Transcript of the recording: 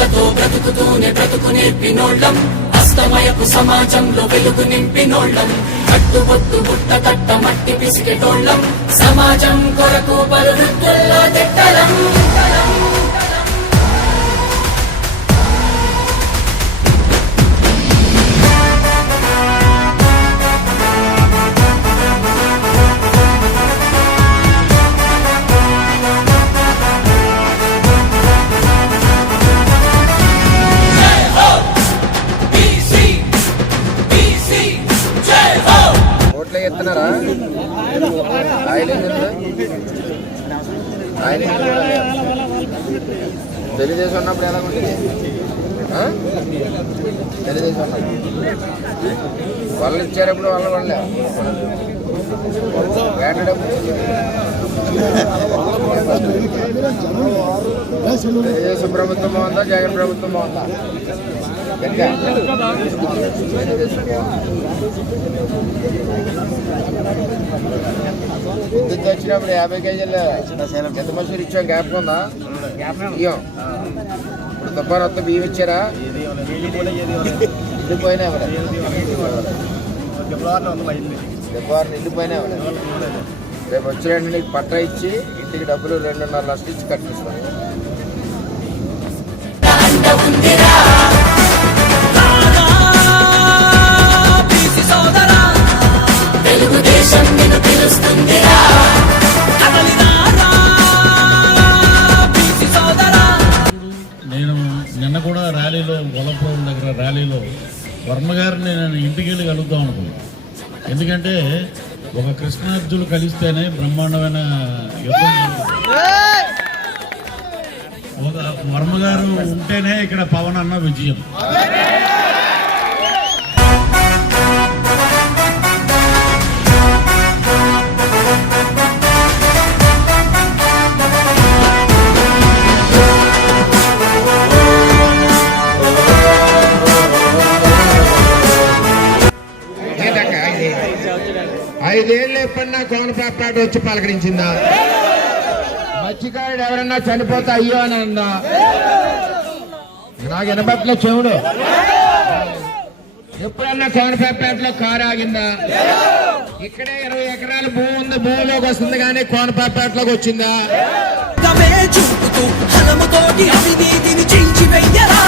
విలువలతో బ్రతుకుతూనే బ్రతుకు నేర్పినోళ్ళం, అస్తమయపు సమాజంలో వెలుగు నింపినోళ్ళం, కట్టుబొట్టు బుట్ట కట్ట మట్టి పిసికెటోళ్ళం, సమాజం కొరకు పలు వృత్తుల్లో తిట్టలం. ఎత్తున్నారా తెలుగుదేశం ఉన్నప్పుడు ఎలా ఉంటుంది? తెలుగుదేశం ఉన్నప్పుడు వాళ్ళు ఇచ్చారప్పుడు వాళ్ళే వేటడం. తెలుగుదేశం ప్రభుత్వం బాగుందా, జగన్ ప్రభుత్వం బాగుందా? విద్యుత్ వచ్చినప్పుడు 50 కేజీలు ఎంత మసూరు ఇచ్చాం, జ్ఞాపకం ఉందా? ఇయ్యం. ఇప్పుడు తుఫాను వస్తే బియ్యం ఇచ్చారా? ఇల్లు పోయినా ఫిబ్రవరి ఇల్లు పోయినా రేపు వచ్చినట్టు నీకు పట్టా ఇచ్చి ఇంటికి డబ్బులు 2.5 లక్షలు ఇచ్చి కట్టిస్తాను. నేను నిన్న కూడా ర్యాలీలో గొల్లపురం దగ్గర ర్యాలీలో వర్మ గారిని నేను ఇంటికి వెళ్ళి కలుగుతాం అనుకున్నాను. ఎందుకంటే ఒక కృష్ణార్జులు కలిస్తేనే బ్రహ్మాండమైన యుద్ధం. ఒక వర్మ గారు ఉంటేనే ఇక్కడ పవన్ అన్న విజయం. ఐదేళ్ళు ఎప్పుడన్నా కోనపాపేట వచ్చి పలకరించిందా? మత్స్యకారుడు ఎవరన్నా చనిపోతే అయ్యో అని అందా? నాకు వినబట్ల చెవుడు. ఎప్పుడన్నా కోనపాపేటలో కారు ఆగిందా? ఇక్కడే 20 ఎకరాల భూమి ఉంది, భూమిలోకి వస్తుంది కానీ కోనపాపేటలోకి వచ్చిందా? చూపుతూ హలముతోటి అవినీతిని చించి వెయ్యరా.